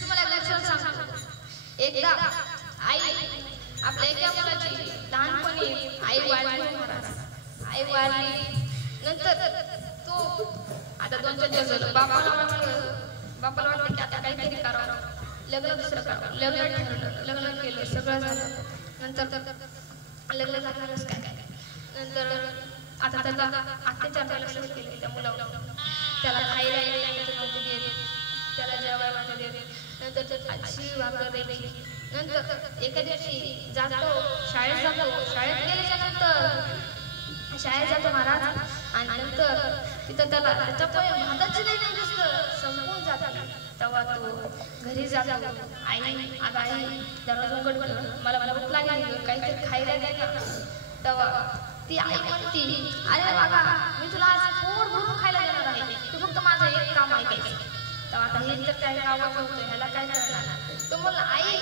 तुम्हाला एक लक्षात सांगतो. एकदा आई आपल्या एका मुलाची लहानपणी आई वारली महाराज. आई वारली नंतर तो आता 2-4 दिवस झालं बापाला वाटलं की आता काहीतरी करावं, लग्न दुसरं करावं. लग्न ठरलं, लग्न केलं, सगळं झालं. नंतर लग्न झाल्यानंतर काय नंतर आता त्याला अत्याचार करायला सुरू केले त्या मुलावर. त्याला खायला नव्हते देत, त्याला जेवायला नव्हते देत. नंतर आजी भाकर द्यायची. नंतर एका दिवशी जातो शाळेत गेल्याच्या नंतर शाळेत जातो महाराज. आणि नंतर तिथं त्याला त्याच्यामुळे भाताची नाही दिसतं संपून जातात. तेव्हा तो घरी जातो. आई अगं आई दरवाजा उघड, मला भूक लागली, काहीतरी खायला द्या ना. तेव्हा ती आई म्हणती अरे बाबा मी तुला आज पोट भरून खायला देणार आहे, तू फक्त माझं एक काम ऐकायचं. तेव्हा आता हे तर त्या गावाचं होतं, ह्याला काय करणार. तो म्हणला आई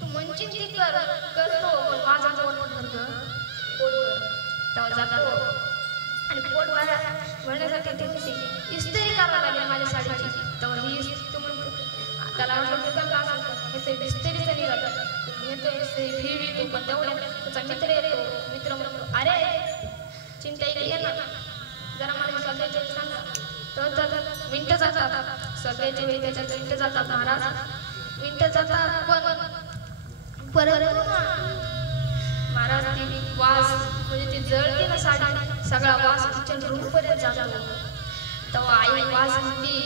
तू म्हणशील ती करतो पण माझं पोट भरतं. तेव्हा जातो आणि पोट भरण्यासाठी ते इस्त्री करावं लागेल माझ्या साडीची. तेव्हा ही तू म्हणतो त्याला वाटलं हे ते इस्त्रीचं निघालं. येतो इस्त्री फिरतो पण तेवढ्या त्याचा मित्र येतो. मित्र म्हणतो अरे चिंता ये ना जरा मला सध्याच्या सांगा. तर मिनटं जातात सध्याच्या वेळी त्याच्यात मिनटं जातात महाराज. मिनटं जातात पण परत महाराज ती वास म्हणजे ती जळते ना साडी, सगळा वास तिच्या रूमपर्यंत जातो. तेव्हा आई वास म्हणती.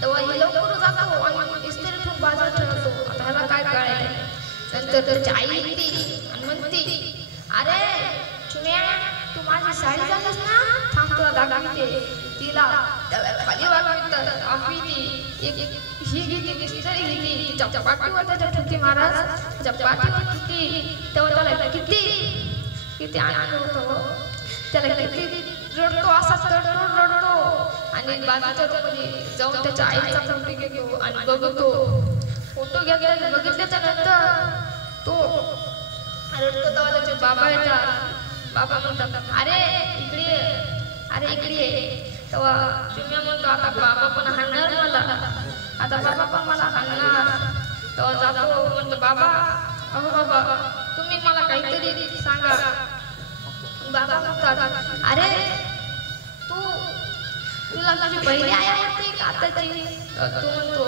तेव्हा ही लवकर जातो आणि इस्त्रीतून बाजार ठरवतो आता ह्याला काय कळायला. नंतर त्याची आई येते आणि म्हणती अरे चुन्या तू माझी साडी झालीस ना, थांब तुला दाखवते. तिला खाली वागविती ही घेते इस्त्री घेते तिच्या पाठीवर त्याच्या ठुकी महाराज. तिच्या पाठीवर ठुकी. तेव्हा त्याला किती आनंद होतो. त्याला किती रडतो असा रडतो आणि बाजूच्या जाऊन त्याच्या आईचा फोटो घेतो आणि बघतो. फोटो बघितल्याच्या नंतर तो रडतो. तेव्हा त्याचे बाबा येतात. बाबा म्हणतात अरे इकडे. तेव्हा चिमण्या म्हणतो आता बाबा पण हाणणार मला, आता बाबा पण मला हाणणार. तेव्हा जातो म्हणतो बाबा अहो बाबा तुम्ही मला काहीतरी सांगा. बाबा म्हणतात अरे तुला तुझी पहिली आई आवडते का आताची. तू म्हणतो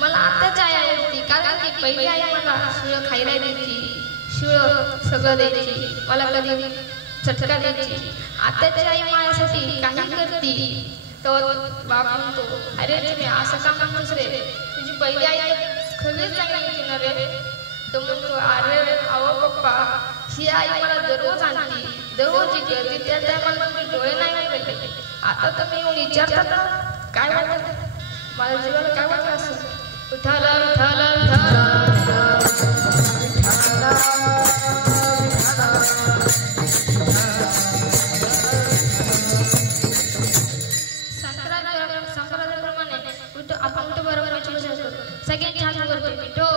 मला आताची आई आवडती कारण की पहिली आई मला शिळं खायला द्यायची, शिळं सगळं द्यायची, मला कधी चटका द्यायची. आताची आई माझ्यासाठी काही करती. तेव्हा बाप म्हणतो अरे तुम्ही असं का म्हणतोस रे, तुझी पहिली आई खरंच चांगली होती ना रे. तो म्हणतो अरे अहो पप्पा ही आई मला दररोज आणती, दररोज करते, त्या टायमाला मी डोळे नाही उघडले. आता तर मी येऊन विचारतात काय वाटत माझ्या जीवाला काय वाटत असं. विठाला विठाला विठाला संक्रांतीप्रमाणे आपण विठो बरोबर सगळ्यांची हात करतो. विठो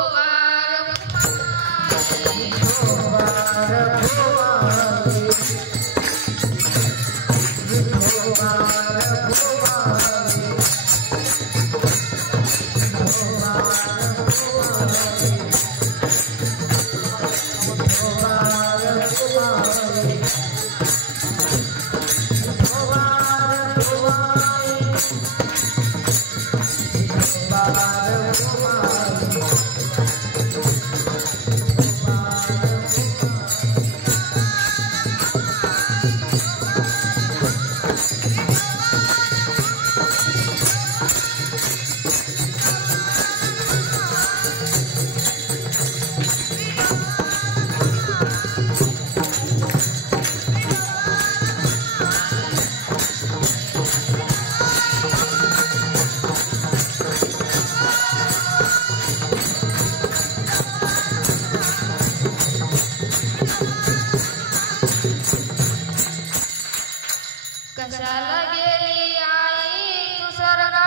कशाला गेली आई तू स्वर्गाला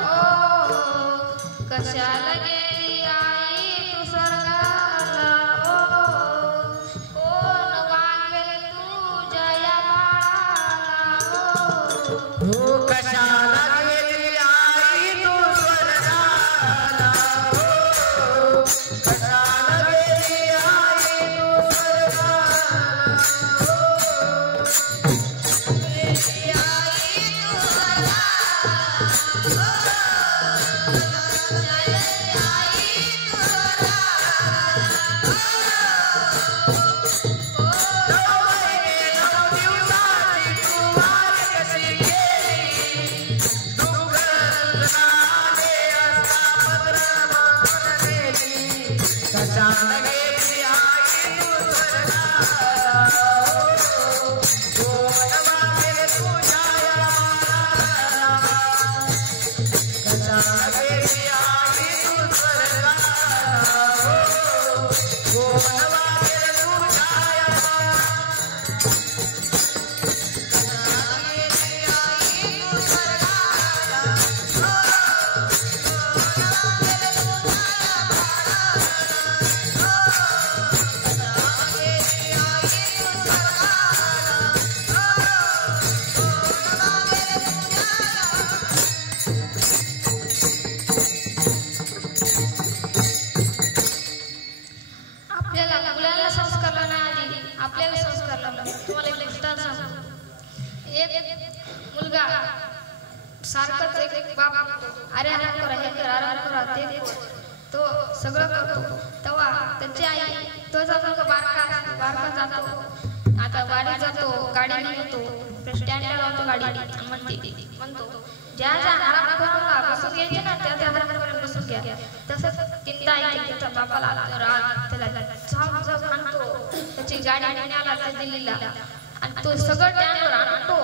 ओ, कशाला गेली आई तू स्वर्गाला ओ, कोण वागवेल तुझ्या या बाळाला ओ. कशाला गेली आई तू स्वर्गाला हो कशाला गेली आई तू स्वर्गाला हो गेली आई तू स्वर्गाला सारखंच एक बाप अरे आराम करा हे कर आराम करा ते तो सगळं करतो तेव्हा त्याची आई तो जातो बारका जातो आता वाडीत जातो गाडीने येतो स्टँडला लावतो गाडी म्हणतो ज्या आराम करून बसून घ्यायचे ना त्या आराम करून बसून घ्या तसंच चिंता आहे त्याच्या बापाला त्याला सांगतो त्याची गाडी आला त्या दिल्लीला आणि तो सगळं स्टँडवर आणतो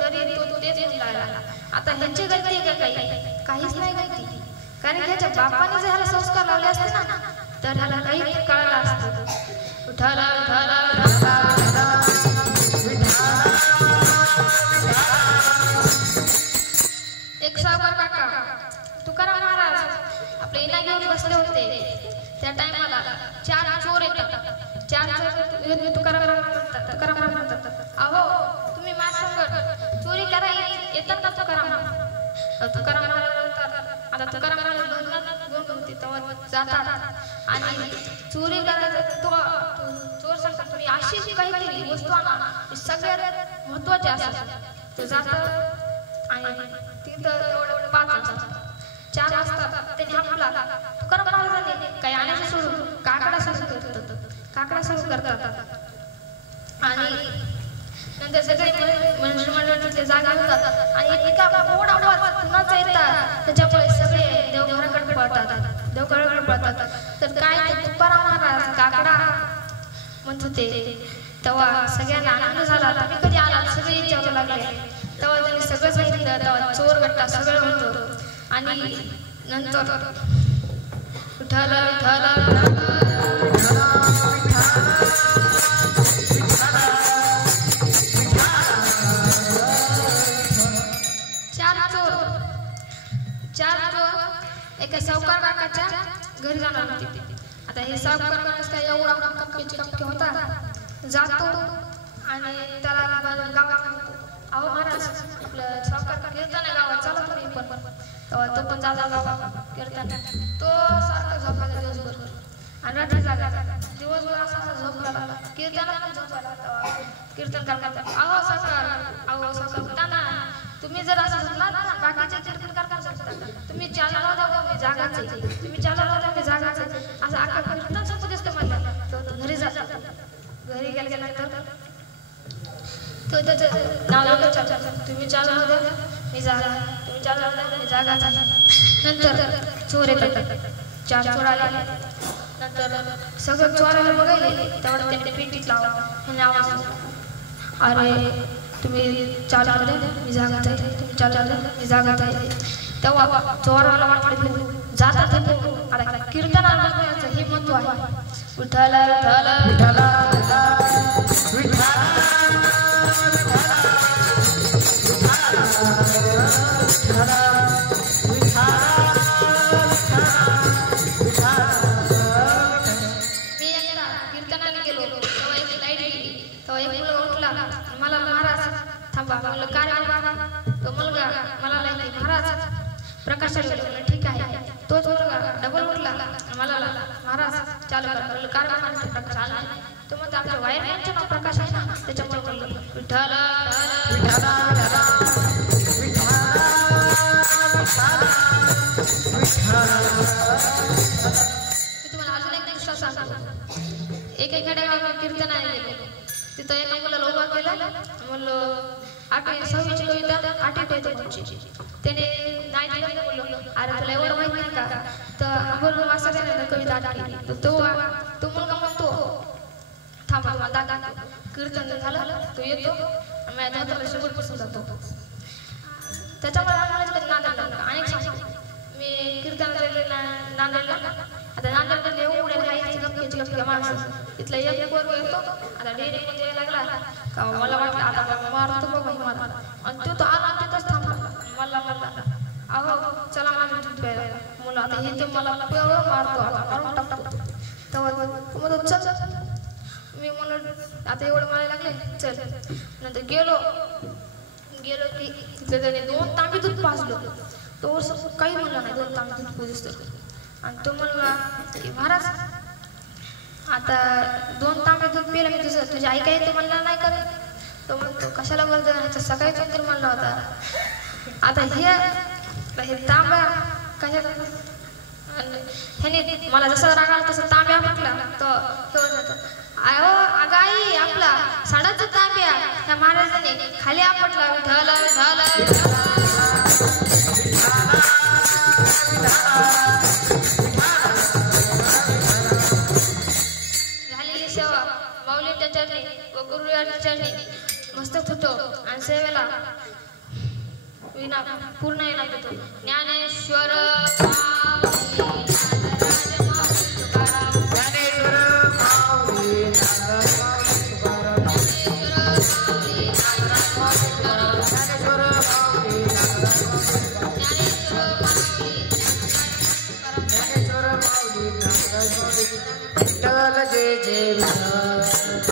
तरी तो तेच लागला आता ह्याची गलती आहे का काहीच नाही गलती कारण ह्याच्या बापाने जर ह्याला संस्कार लावले असते ना तर ह्याला काही कळलं असतं उठाला उठाला एक सावकार काका तुकाराम महाराज आपले इना घेऊन बसले होते त्या टायमाला 4 चोर येतात 4 चोर तुकाराम म्हणतात अहो तुम्ही माझ्या संग चोरी करा येतात ना तुकाराम आता तुकाराम घेऊन होते तेव्हा जातात आणि चोरी करायचं तो चोर सांगतात तुम्ही अशीच काहीतरी वस्तू आणा सगळ्यात महत्वाची असतात तो जातात आणि तिथं 5 वाजतात 4 वाजतात त्यांनी आपला तुकाराम महाराजांनी काही आणायचं सोडून काकडा सुरू करतात आणि नंतर सगळे मंडळ तिथले जागा होतात आणि इतका मोठा आवाज कुणाचा येतात त्याच्यामुळे सगळे देवघराकडे पळतात तर काय तुकाराम महाराज काकडा म्हणत होते तेव्हा सगळ्यांना आनंद झाला तुम्ही कधी आलात सगळे विचारू लागले तेव्हा त्यांनी सगळं सांगितलं तेव्हा चोर गट्टा सगळं होतं आणि नंतर विठ्ठल चार चोर एका सावकार काकाच्या घरी जाणार होते आता हे सावकार काका काय एवढा कपके होता जातो आणि त्याला गावात अहो महाराज आपलं सावकार काका येताना गावात चला तुम्ही पण तेव्हा तो पण जाता गावात कीर्तन तो सारखा झोपायला दिवसभर आणि रात्री जागा दिवसभर असा झोपला कीर्तनात पण झोपायला कीर्तन करतात अहो सावकार होताना तुम्ही जर असं झोपला ना बाकीचे कीर्तन करता तुम्ही चालला होता मी जागाच आहे तुम्ही चालला होता मी जागाच आहे असं आका कीर्तन संपत असतं मला तो घरी जातात घरी गेल्यानंतर तो त्याचं नाव तुम्ही चालला होता मी जागा तुम्ही चालला होता मी जागाच आहे नंतर चोर येतात 4 चोर आले नंतर सगळं चोराला बघायले तेवढं त्यांनी पेटीत लावा हे आवाज अरे तुम्ही चालला होता मी जागाच आहे तुम्ही चालला होता मी जागाच आहे तेव्हा चोराला वाटलं जातात आता कीर्तनाला हे महत्व आहे विठ्ठल विठ्ठल कीर्तनाला गेलो तेव्हा एक लाईट गेली तेव्हा एक मुलगा उठला मला महाराज थांबा म्हणलं काय बाबा तो मुलगा मला महाराज प्रकाश ठीक आहे. तोच मुलगा डबल उठला मला महाराज चालू करा कारण प्रकाश आला तो म्हणतो आपल्या वायरमॅनचं नाव प्रकाश आहे ना त्याच्यामुळे म्हणलं विठ्ठल तुम्हाला अजून एक गोष्ट सांगतो. एका गावात कीर्तन आहे तिथं एका मुलाला उभा केला म्हणलं 6वीची कविता 8 पेजची त्याने नाही दिलं बोललो अरे तुला एवढं माहित नाही का तर बोललो वाचायला कविता 8 तर तो मुलगा म्हणतो थांबा मला दादा कीर्तन झालं तो येतो माझ्या दादाला शेवट बसून जातो त्याच्यामुळे आम्हाला नांदेडला अनेक सांगतो मी कीर्तनाला नांदेडला आता नांदेडमध्ये एवढे राहायची माणसं तिथला एक पोरग येतो आता डेअरीमध्ये लागला का मला वाटलं आता मारतो बघ मला आणि तो आला तिथंच थांबला मला अहो चला माझं दूध प्यायला मुलं आता हे ते मला पिवळं मारतो आता मारून टाकतो तेव्हा मग चल मी म्हणलं आता एवढं मला लागले चल नंतर गेलो की तिथं त्याने 2 तांबे दूध पाजलो तो काही म्हणला नाही 2 तांबे दूध पुजतो आणि तो म्हणला की महाराज आता 2 तांबे दूध पिलं मी तुझी आई काय ते म्हणला नाही करत तो म्हणतो कशाला बोलतो ह्याचा सकाळी तर म्हणला होता आता हे तांबा कशाला ह्याने मला जसं राग आला तसं तांब्या म्हटला तर अहो अगं आई आपला साडाचा तांब्या ह्या महाराजाने खाली आपटला विठ्ठल झालेली सेवा माऊलींच्या चरणी व गुरुवारच्या चरणी मस्तक होतो आणि सेवेला विना पूर्ण येणार होतो ज्ञानेश्वर जय जय